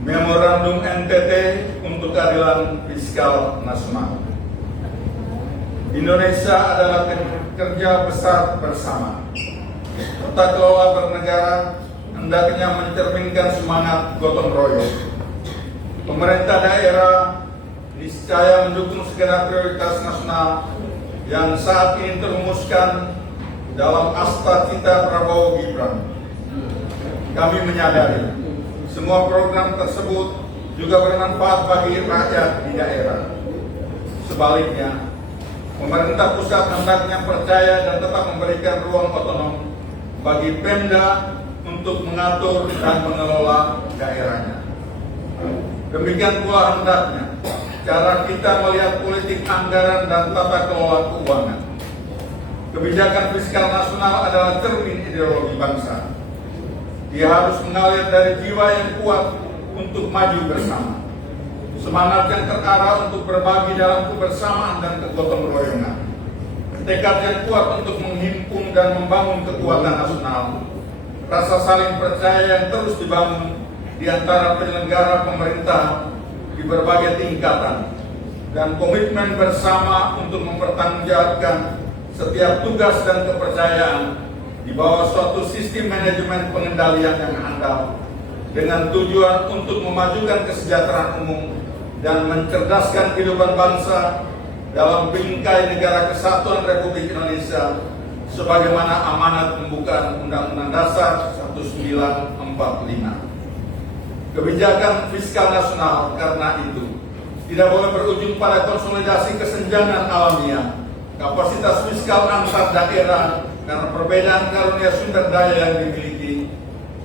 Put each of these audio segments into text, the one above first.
Memorandum NTT untuk Keadilan Fiskal Nasional. Indonesia adalah tim kerja besar bersama. Tata kelola bernegara hendaknya mencerminkan semangat gotong royong. Pemerintah daerah niscaya mendukung segala prioritas nasional yang saat ini terumuskan dalam Asta Cita Prabowo Gibran. Kami menyadari semua program tersebut juga bermanfaat bagi rakyat di daerah. Sebaliknya, pemerintah pusat hendaknya percaya dan tetap memberikan ruang otonom bagi Pemda untuk mengatur dan mengelola daerahnya. Demikian pula hendaknya cara kita melihat politik anggaran dan tata kelola keuangan. Kebijakan fiskal nasional adalah cermin ideologi bangsa. Dia harus mengalir dari jiwa yang kuat untuk maju bersama. Semangat yang terarah untuk berbagi dalam kebersamaan dan kegotong royongan. Tekad yang kuat untuk menghimpun dan membangun kekuatan nasional. Rasa saling percaya yang terus dibangun di antara penyelenggara pemerintah di berbagai tingkatan. Dan komitmen bersama untuk mempertanggungjawabkan setiap tugas dan kepercayaan di bawah suatu sistem manajemen pengendalian yang handal dengan tujuan untuk memajukan kesejahteraan umum dan mencerdaskan kehidupan bangsa dalam bingkai negara kesatuan Republik Indonesia sebagaimana amanat pembukaan Undang-Undang Dasar 1945. Kebijakan fiskal nasional karena itu tidak boleh berujung pada konsolidasi kesenjangan alamiah, kapasitas fiskal antar daerah karena perbedaan karunia sumber daya yang dimiliki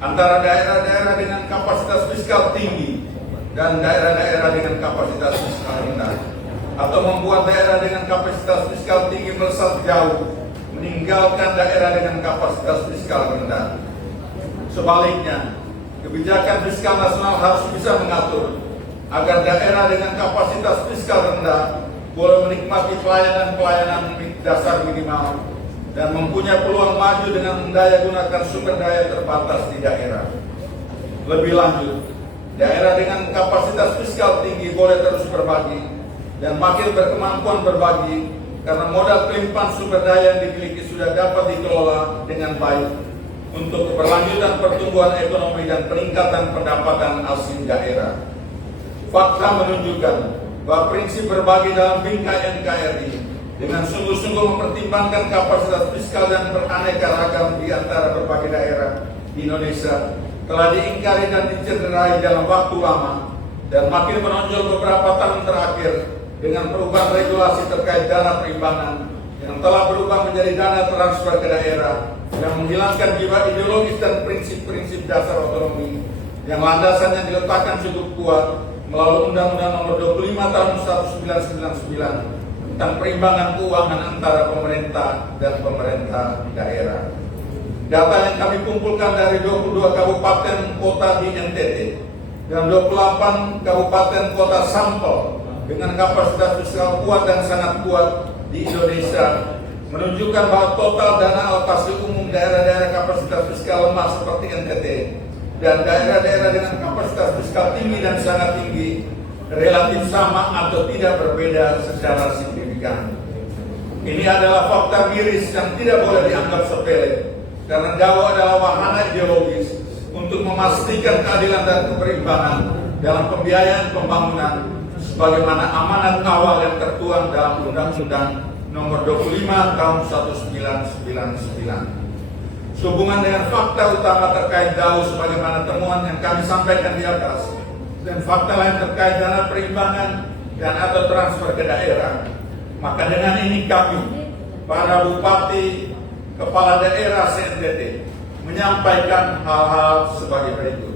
antara daerah-daerah dengan kapasitas fiskal tinggi dan daerah-daerah dengan kapasitas fiskal rendah, atau membuat daerah dengan kapasitas fiskal tinggi melesat jauh, meninggalkan daerah dengan kapasitas fiskal rendah. Sebaliknya, kebijakan fiskal nasional harus bisa mengatur agar daerah dengan kapasitas fiskal rendah boleh menikmati pelayanan-pelayanan dasar minimal dan mempunyai peluang maju dengan mendaya gunakan sumber daya terbatas di daerah. Lebih lanjut, daerah dengan kapasitas fiskal tinggi boleh terus berbagi dan makin berkemampuan berbagi karena modal pelimpahan sumber daya yang dimiliki sudah dapat dikelola dengan baik untuk keberlanjutan pertumbuhan ekonomi dan peningkatan pendapatan asli daerah. Fakta menunjukkan bahwa prinsip berbagi dalam bingkai NKRI dengan sungguh-sungguh mempertimbangkan kapasitas fiskal dan beraneka ragam di antara berbagai daerah di Indonesia telah diingkari dan dicederai dalam waktu lama dan makin menonjol beberapa tahun terakhir dengan perubahan regulasi terkait dana perimbangan yang telah berubah menjadi dana transfer ke daerah yang menghilangkan jiwa ideologis dan prinsip-prinsip dasar otonomi yang landasannya diletakkan cukup kuat melalui Undang-Undang Nomor 25 Tahun 1999 tentang perimbangan keuangan antara pemerintah dan pemerintah daerah. Data yang kami kumpulkan dari 22 kabupaten kota di NTT dan 28 kabupaten kota sampel dengan kapasitas fiskal kuat dan sangat kuat di Indonesia menunjukkan bahwa total dana alokasi umum daerah-daerah kapasitas fiskal lemah seperti NTT dan daerah-daerah dengan kapasitas fiskal tinggi dan sangat tinggi relatif sama atau tidak berbeda secara signifikan. Ini adalah fakta miris yang tidak boleh dianggap sepele karena DAO adalah wahana ideologis untuk memastikan keadilan dan keberimbangan dalam pembiayaan pembangunan sebagaimana amanat awal yang tertuang dalam Undang-Undang Nomor 25 Tahun 1999. Sehubungan dengan fakta utama terkait DAO sebagaimana temuan yang kami sampaikan di atas dan fakta lain terkait dana perimbangan dan atau transfer ke daerah, maka dengan ini kami, para bupati, kepala daerah se-NTT menyampaikan hal-hal sebagai berikut.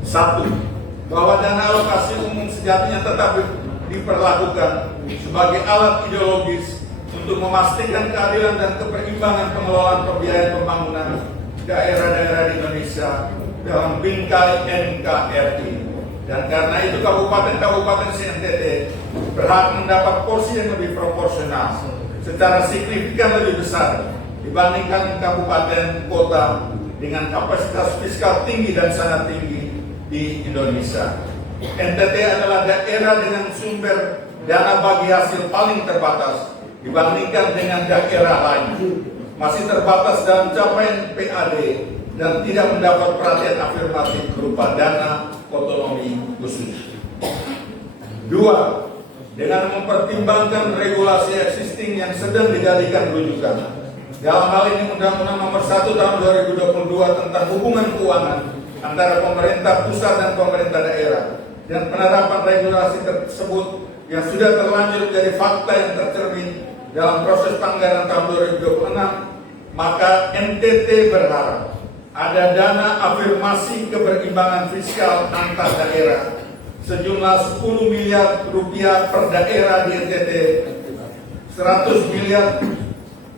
1. Bahwa dana alokasi umum sejatinya tetap diperlakukan sebagai alat ideologis untuk memastikan keadilan dan keberimbangan pengelolaan pembiayaan pembangunan daerah-daerah di Indonesia dalam bingkai NKRI. Dan karena itu kabupaten-kabupaten se-NTT berhak mendapat porsi yang lebih proporsional secara signifikan lebih besar dibandingkan kabupaten kota dengan kapasitas fiskal tinggi dan sangat tinggi di Indonesia. NTT adalah daerah dengan sumber dana bagi hasil paling terbatas dibandingkan dengan daerah lain. Masih terbatas dalam capaian PAD dan tidak mendapat perhatian afirmatif berupa dana otonomi khusus. 2. Dengan mempertimbangkan regulasi existing yang sedang dijadikan rujukan. Dalam hal ini Undang-Undang Nomor 1 Tahun 2022 tentang hubungan keuangan antara pemerintah pusat dan pemerintah daerah dan penerapan regulasi tersebut yang sudah terlanjur menjadi fakta yang tercermin dalam proses anggaran tahun 2026, maka NTT berharap ada dana afirmasi keberimbangan fiskal antar daerah sejumlah 10 miliar rupiah per daerah di NTT, 100 miliar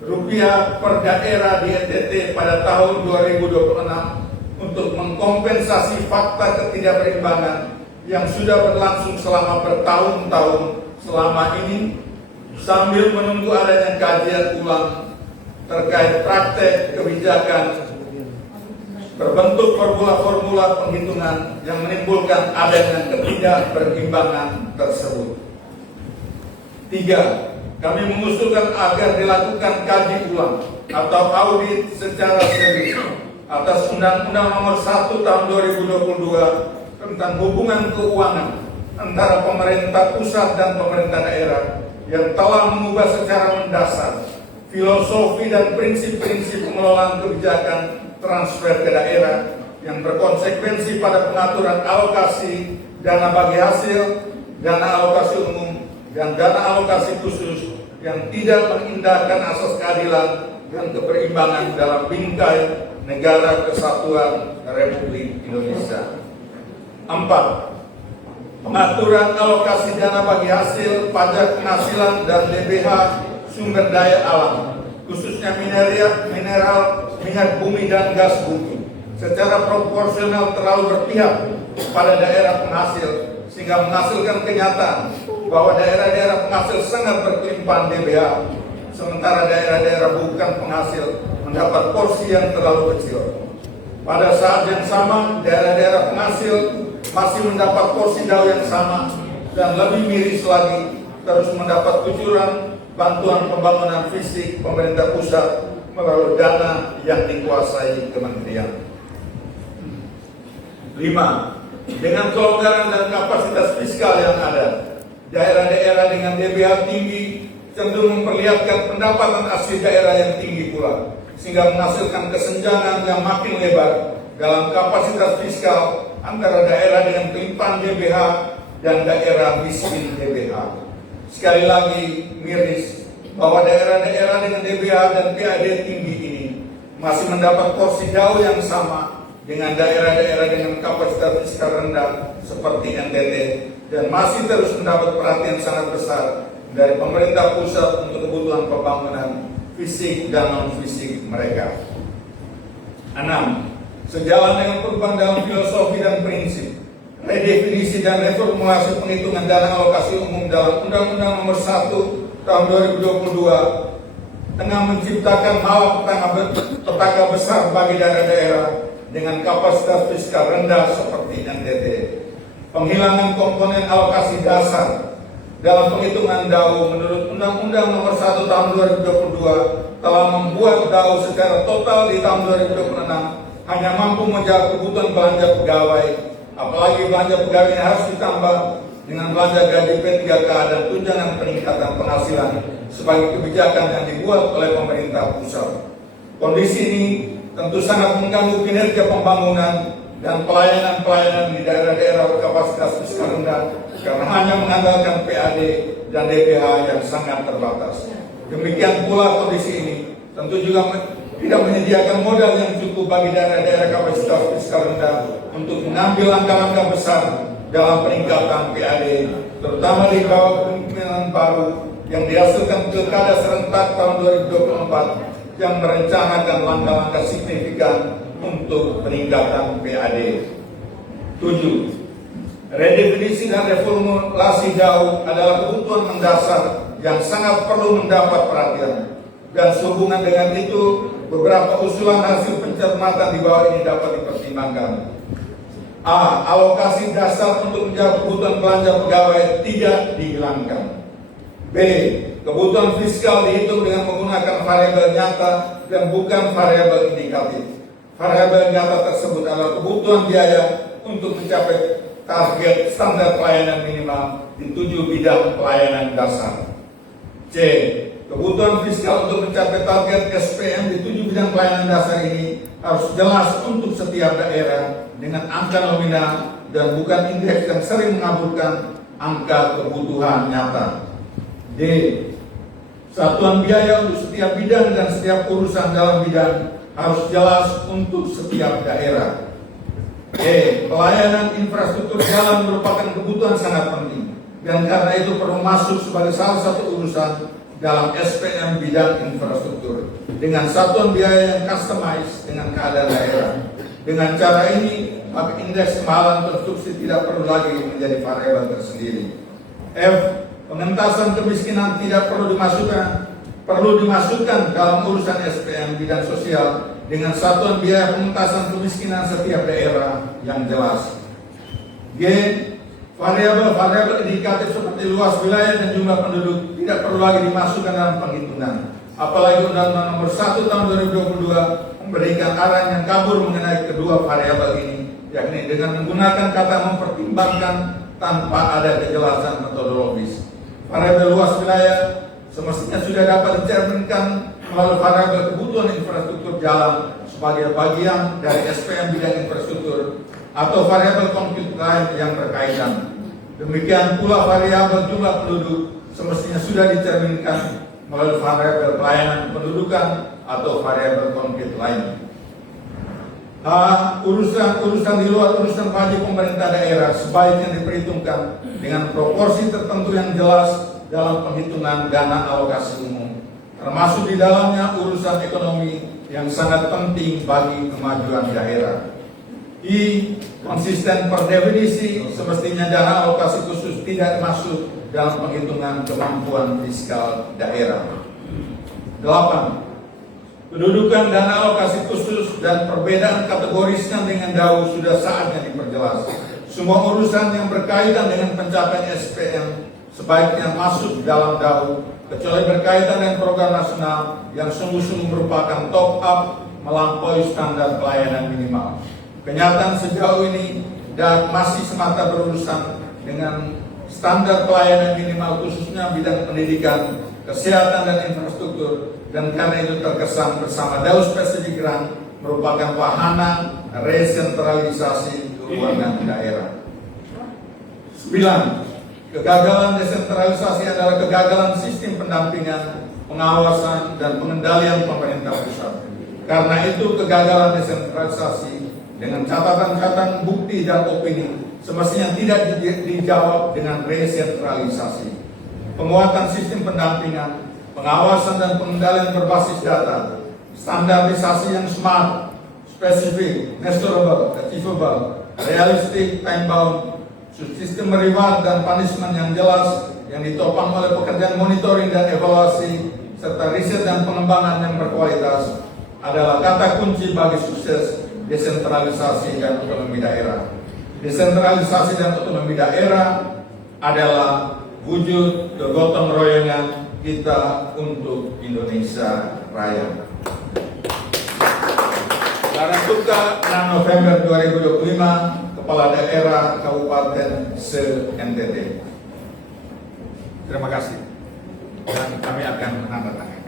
rupiah per daerah di NTT pada tahun 2026 untuk mengkompensasi fakta ketidakberimbangan yang sudah berlangsung selama bertahun-tahun selama ini, sambil menunggu adanya kajian ulang terkait praktek kebijakan berbentuk formula-formula penghitungan yang menimbulkan adanya ketidakberimbangan tersebut. 3. Kami mengusulkan agar dilakukan kaji ulang atau audit secara serius atas Undang-Undang Nomor 1 Tahun 2022 tentang hubungan keuangan antara pemerintah pusat dan pemerintah daerah yang telah mengubah secara mendasar filosofi dan prinsip-prinsip pengelolaan kebijakan transfer ke daerah yang berkonsekuensi pada pengaturan alokasi dana bagi hasil, dana alokasi umum, dan dana alokasi khusus yang tidak mengindahkan asas keadilan dan keberimbangan dalam bingkai negara kesatuan Republik Indonesia. 4. Pengaturan alokasi dana bagi hasil, pajak penghasilan, dan DBH sumber daya alam, khususnya mineral, minyak bumi, dan gas bumi, secara proporsional terlalu berpihak pada daerah penghasil, sehingga menghasilkan kenyataan bahwa daerah-daerah penghasil sangat berkelimpahan DBH, sementara daerah-daerah bukan penghasil mendapat porsi yang terlalu kecil. Pada saat yang sama, daerah-daerah penghasil masih mendapat porsi dau yang sama, dan lebih miris lagi, terus mendapat kucuran bantuan pembangunan fisik pemerintah pusat melalui dana yang dikuasai kementerian. 5. Dengan kelonggaran dan kapasitas fiskal yang ada, daerah-daerah dengan DBH tinggi cenderung memperlihatkan pendapatan asli daerah yang tinggi pula, sehingga menghasilkan kesenjangan yang makin lebar dalam kapasitas fiskal antara daerah dengan kelimpahan DBH dan daerah miskin DBH. Sekali lagi miris bahwa daerah-daerah dengan DBH dan PAD tinggi ini masih mendapat porsi dau yang sama dengan daerah-daerah dengan kapasitas fiskal rendah seperti NTT dan masih terus mendapat perhatian sangat besar dari pemerintah pusat untuk kebutuhan pembangunan fisik dan non-fisik mereka. 6. Sejalan dengan perubahan dalam filosofi dan prinsip, redefinisi dan reformulasi penghitungan dana alokasi umum dalam Undang-Undang Nomor 1 Tahun 2022 tengah menciptakan petaka besar bagi daerah-daerah dengan kapasitas fiskal rendah seperti NTT. Penghilangan komponen alokasi dasar dalam penghitungan DAU menurut Undang-Undang Nomor 1 Tahun 2022 telah membuat DAU secara total di tahun 2026 hanya mampu menjawab kebutuhan belanja pegawai, apalagi belanja pegawai harus ditambah dengan belanja gaji P3K dan tunjangan peningkatan penghasilan sebagai kebijakan yang dibuat oleh pemerintah pusat. Kondisi ini tentu sangat mengganggu kinerja pembangunan dan pelayanan-pelayanan di daerah-daerah berkapasitas fiskal rendah karena hanya mengandalkan PAD dan DBH yang sangat terbatas. Demikian pula kondisi ini tentu juga tidak menyediakan modal yang cukup bagi daerah-daerah kapasitas fiskal rendah untuk mengambil langkah-langkah besar dalam peningkatan PAD, terutama di bawah kepemimpinan baru yang dihasilkan pilkada serentak tahun 2024 yang merencanakan langkah-langkah signifikan untuk peningkatan PAD. 7. Redefinisi dan reformulasi DAU adalah kebutuhan mendasar yang sangat perlu mendapat perhatian, dan sehubungan dengan itu beberapa usulan hasil pencermatan di bawah ini dapat dipertimbangkan. A. Alokasi dasar untuk menjawab kebutuhan belanja pegawai tidak dihilangkan. B. Kebutuhan fiskal dihitung dengan menggunakan variabel nyata dan bukan variabel indikatif. Variabel nyata tersebut adalah kebutuhan biaya untuk mencapai target standar pelayanan minimal di 7 bidang pelayanan dasar. C. Kebutuhan fiskal untuk mencapai target SPM di 7 bidang pelayanan dasar ini harus jelas untuk setiap daerah dengan angka nominal dan bukan indeks yang sering mengaburkan angka kebutuhan nyata. D. Satuan biaya untuk setiap bidang dan setiap urusan dalam bidang harus jelas untuk setiap daerah. E. Pelayanan infrastruktur jalan merupakan kebutuhan sangat penting dan karena itu perlu masuk sebagai salah satu urusan dalam SPM bidang infrastruktur dengan satuan biaya yang customized dengan keadaan daerah. Dengan cara ini, maka indeks kemahalan konstruksi tidak perlu lagi menjadi variabel tersendiri. F. Pengentasan kemiskinan tidak perlu dimasukkan dalam urusan SPM bidang sosial dengan satuan biaya pengentasan kemiskinan setiap daerah yang jelas. G. Variabel-variabel indikatif seperti luas wilayah dan jumlah penduduk tidak perlu lagi dimasukkan dalam penghitungan. Apalagi Undang-Undang Nomor 1 Tahun 2022 memberikan arahan yang kabur mengenai kedua variabel ini, yakni dengan menggunakan kata mempertimbangkan tanpa ada kejelasan metodologis. Variabel luas wilayah semestinya sudah dapat dicerminkan melalui variabel kebutuhan infrastruktur jalan sebagai bagian dari SPM bidang infrastruktur atau variabel konflik lain yang berkaitan. Demikian pula variabel jumlah penduduk semestinya sudah dicerminkan melalui variabel pelayanan pendudukan atau variabel konflik lain. Urusan di luar urusan wajib pemerintah daerah sebaiknya diperhitungkan dengan proporsi tertentu yang jelas dalam penghitungan dana alokasi umum, termasuk di dalamnya urusan ekonomi yang sangat penting bagi kemajuan daerah. I. Konsisten per definisi, semestinya dana alokasi khusus tidak masuk dalam penghitungan kemampuan fiskal daerah. 8. Kedudukan dana alokasi khusus dan perbedaan kategoriskan dengan DAU sudah saatnya diperjelas. Semua urusan yang berkaitan dengan pencapaian SPM sebaiknya masuk dalam DAU, kecuali berkaitan dengan program nasional yang sungguh-sungguh merupakan top up melampaui standar pelayanan minimal. Kenyataan sejauh ini dan masih semata berurusan dengan standar pelayanan minimal khususnya bidang pendidikan, kesehatan dan infrastruktur, dan karena itu terkesan bersama DAU spesifik grant merupakan wahana resentralisasi keuangan daerah. 9. Kegagalan desentralisasi adalah kegagalan sistem pendampingan, pengawasan, dan pengendalian pemerintah pusat. Karena itu kegagalan desentralisasi dengan catatan-catatan bukti dan opini semestinya tidak dijawab dengan resentralisasi. Penguatan sistem pendampingan, pengawasan dan pengendalian berbasis data, standarisasi yang smart, spesifik, measurable, achievable, realistic, time bound, sistem reward dan punishment yang jelas yang ditopang oleh pekerjaan monitoring dan evaluasi serta riset dan pengembangan yang berkualitas adalah kata kunci bagi sukses desentralisasi dan otonomi daerah. Desentralisasi dan otonomi daerah adalah wujud kegotong royongan kita untuk Indonesia Raya. Karasuka 6 November 2025, Kepala Daerah Kabupaten se-NTT. Terima kasih. Dan kami akan menandatangani.